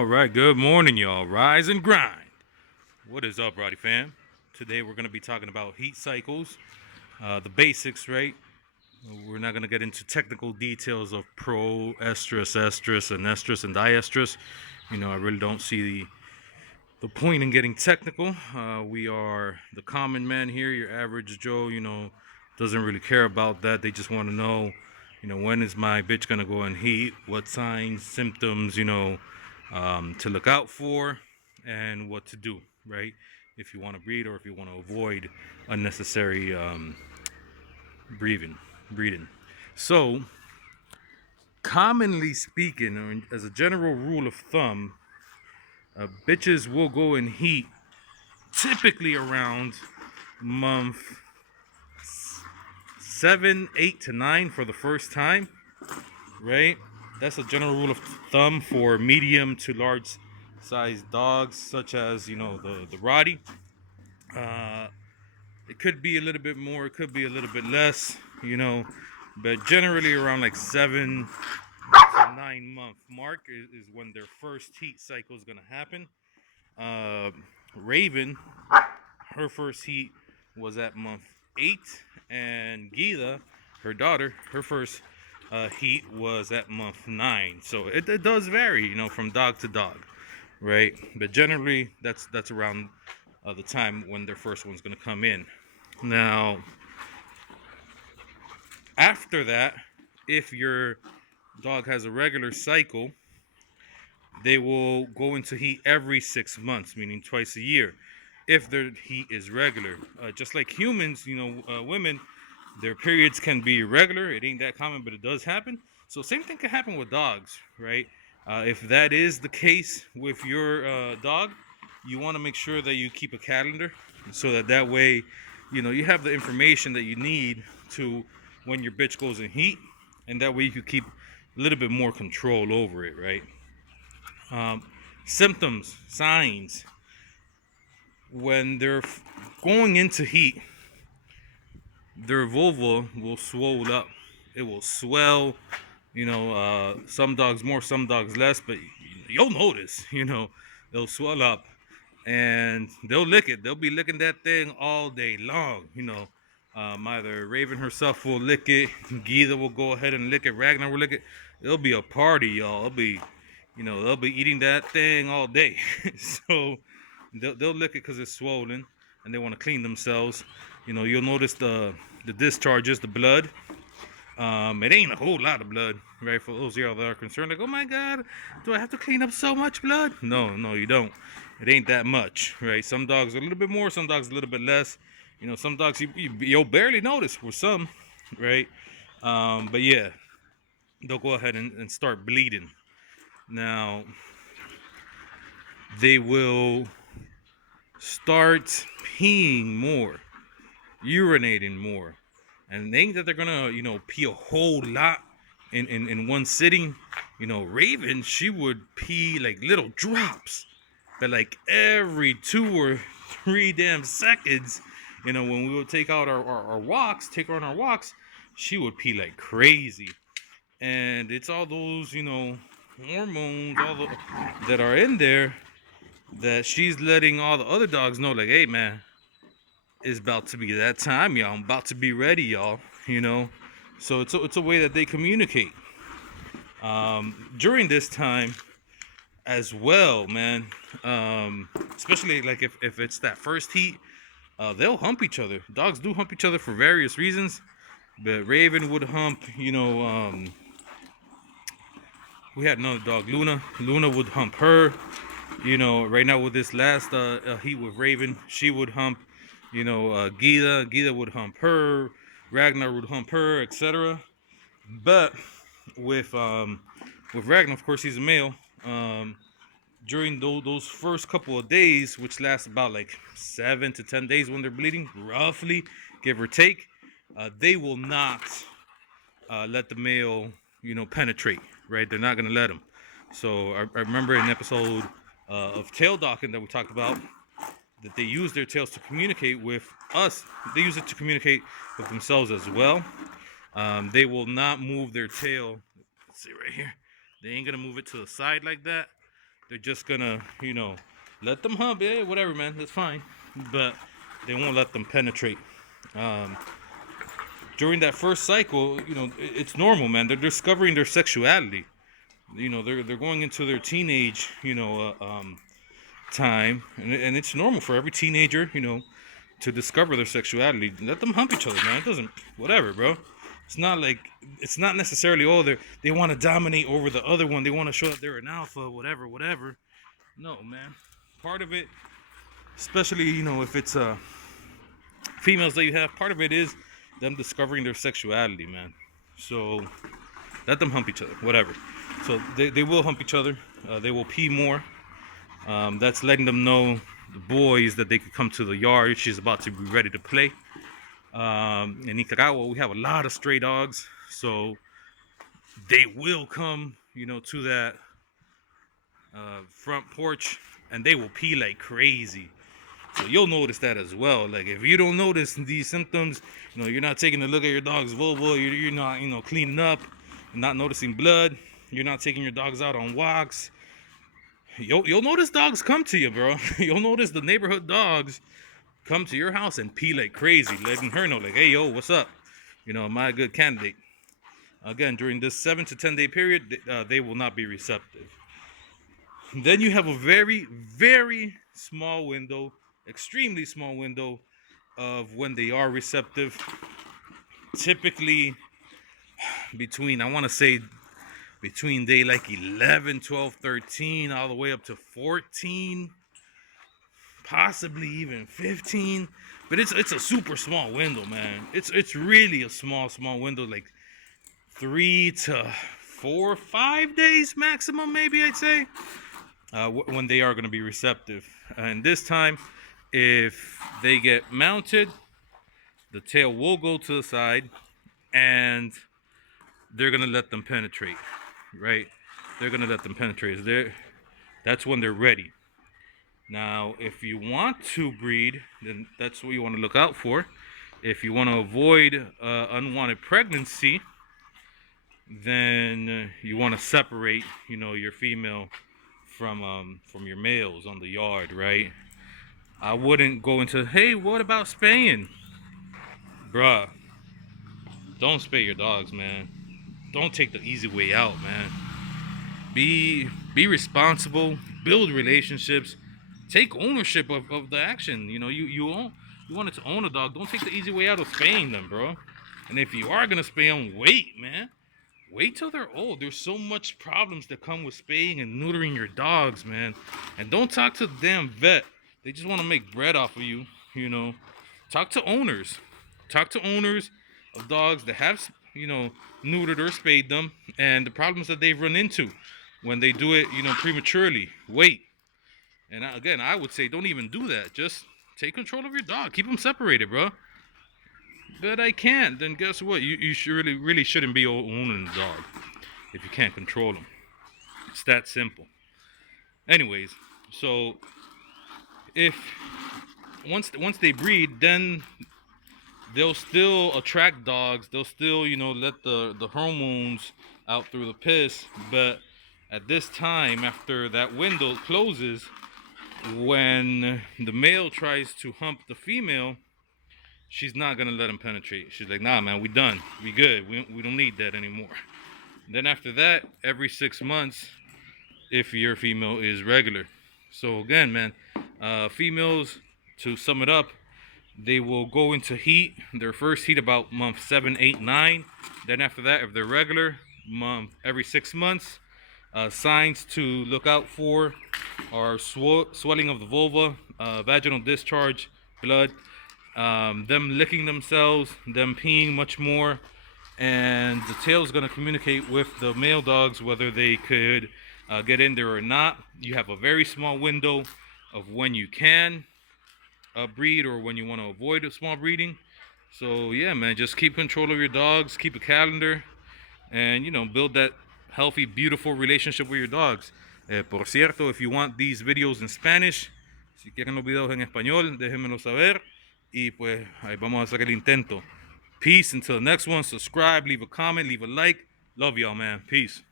All right, good morning, y'all. Rise and grind. What is up, Roddy fam? Today we're going to be talking about heat cycles, the basics, right? We're not going to get into technical details of pro, estrus, estrus, and estrus and diestrus. I really don't see the point in getting technical. We are the common man here, your average Joe, doesn't really care about that. They just want to know, when is my bitch going to go in heat? What signs, symptoms, to look out for, and what to do, right? If you want to breed or if you want to avoid unnecessary breathing, breeding. So, commonly speaking, or as a general rule of thumb, bitches will go in heat typically around month 7, 8 to 9 for the first time, right? That's a general rule of thumb for medium to large sized dogs, such as the Rottie. Uh, it could be a little bit more, it could be a little bit less, but generally around like 7 to 9 month mark is when their first heat cycle is gonna happen. Uh, Raven, her first heat was at month 8, and Gila, her daughter, her first heat was at month 9. So it does vary, from dog to dog, right? But generally, that's around the time when their first one's going to come in. Now, after that, if your dog has a regular cycle, they will go into heat every 6 months, meaning twice a year, if their heat is regular. Just like humans, women, their periods can be irregular. It ain't that common, but it does happen. So same thing can happen with dogs, right? If that is the case with your dog, you want to make sure that you keep a calendar so that way, you have the information that you need to when your bitch goes in heat, and that way you can keep a little bit more control over it, right? Um, Symptoms, signs. When they're going into heat, their vulva will swell up. It will swell. Some dogs more, some dogs less, but you'll notice. They'll swell up, and they'll lick it. They'll be licking that thing all day long. Either Raven herself will lick it, Geetha will go ahead and lick it, Ragnar will lick it. It'll be a party, y'all. They'll be eating that thing all day. So they'll lick it because it's swollen and they want to clean themselves. You'll notice the discharges, the blood. It ain't a whole lot of blood, right? For those of y'all that are concerned, like, oh my God, do I have to clean up so much blood? No, you don't. It ain't that much, right? Some dogs are a little bit more, some dogs a little bit less. Some dogs you'll barely notice with some, right? But yeah, they'll go ahead and start bleeding. Now, they will start peeing more, urinating more. And they think that they're gonna, pee a whole lot in one sitting. Raven, she would pee like little drops, but like every 2 or 3 damn seconds. When we would take out our walks, take her on our walks, she would pee like crazy. And it's all those, hormones, that are in there, that she's letting all the other dogs know, like, hey man, it's about to be that time, y'all. I'm about to be ready, y'all. So it's a way that they communicate. During this time as well, man. Especially like if it's that first heat, they'll hump each other. Dogs do hump each other for various reasons, but Raven would hump. We had another dog, Luna. Luna would hump her. Right now with this last heat with Raven, she would hump. Geetha would hump her. Ragnar would hump her, etc. But with Ragnar, of course, he's a male. During those first couple of days, which lasts about like 7 to 10 days when they're bleeding, roughly, give or take, they will not let the male, penetrate. Right? They're not gonna let them. So I remember in an episode of tail docking that we talked about, that they use their tails to communicate with us. They use it to communicate with themselves as well. They will not move their tail. Let's see right here. They ain't gonna move it to the side like that. they're just gonna, let them hump. Yeah, whatever, man. That's fine. But they won't let them penetrate. Um, During that first cycle, it's normal, man. They're discovering their sexuality. They're going into their teenage, time, and it's normal for every teenager, to discover their sexuality. Let them hump each other, man. It doesn't, whatever, bro. It's not like it's not necessarily they want to dominate over the other one. They want to show that they're an alpha, whatever, whatever. No, man. Part of it, especially if it's females that you have, part of it is them discovering their sexuality, man. So let them hump each other, whatever. So they will hump each other. They will pee more. That's letting them know, the boys, that they could come to the yard. She's about to be ready to play. In Nicaragua, we have a lot of stray dogs, so they will come, to that front porch, and they will pee like crazy. So you'll notice that as well. Like, if you don't notice these symptoms, you're not taking a look at your dog's vulva, you're not, cleaning up, not noticing blood, you're not taking your dogs out on walks, you'll notice dogs come to you, bro. You'll notice the neighborhood dogs come to your house and pee like crazy, letting her know, like, hey, yo, what's up? Am I a good candidate? Again, during this 7 to 10 day period, they will not be receptive. Then you have a very, very small window, extremely small window of when they are receptive. Typically between, I want to say, between day like 11, 12, 13, all the way up to 14, possibly even 15. But it's a super small window, man. It's really a small window, like 3 to 4, 5 days maximum, maybe, I'd say, when they are going to be receptive. And this time, if they get mounted, the tail will go to the side, and they're going to let them penetrate, right? They're going to let them penetrate. That's when they're ready. Now, if you want to breed, then that's what you want to look out for. If you want to avoid unwanted pregnancy, then you want to separate, your female from your males on the yard, right? I wouldn't go into, hey, what about spaying? Bruh, don't spay your dogs, man. Don't take the easy way out, man. Be responsible, build relationships, take ownership of the action. You wanted to own a dog. Don't take the easy way out of spaying them, bro. And if you are gonna spay them, wait, man. Wait till they're old. There's so much problems that come with spaying and neutering your dogs, man. And don't talk to the damn vet. They just want to make bread off of you, Talk to owners. Talk to owners of dogs that have, neutered or spayed them, and the problems that they've run into when they do it, prematurely. Wait. And again, I would say don't even do that. Just take control of your dog. Keep them separated, bro. But I can't. Then guess what? You should really shouldn't be owning a dog if you can't control them. It's that simple. Anyways, so if once they breed, then they'll still attract dogs. They'll still, let the hormones out through the piss. But at this time, after that window closes, when the male tries to hump the female, she's not gonna let him penetrate. She's like, nah, man, we done. We good. We don't need that anymore. Then after that, every 6 months, if your female is regular. So again, man, females, to sum it up, they will go into heat, their first heat about month 7, 8, 9. Then after that, if they're regular, every 6 months. Signs to look out for are swelling of the vulva, vaginal discharge, blood, them licking themselves, them peeing much more, and the tail's going to communicate with the male dogs whether they could get in there or not. You have a very small window of when you can breed or when you want to avoid a small breeding. So yeah, man, just keep control of your dogs, keep a calendar, and build that healthy, beautiful relationship with your dogs. Por cierto, if you want these videos in Spanish, si quieren los videos en español, déjenmelo saber, y pues ahí vamos a hacer el intento. Peace. Until the next one, subscribe, leave a comment, leave a like. Love y'all, man. Peace.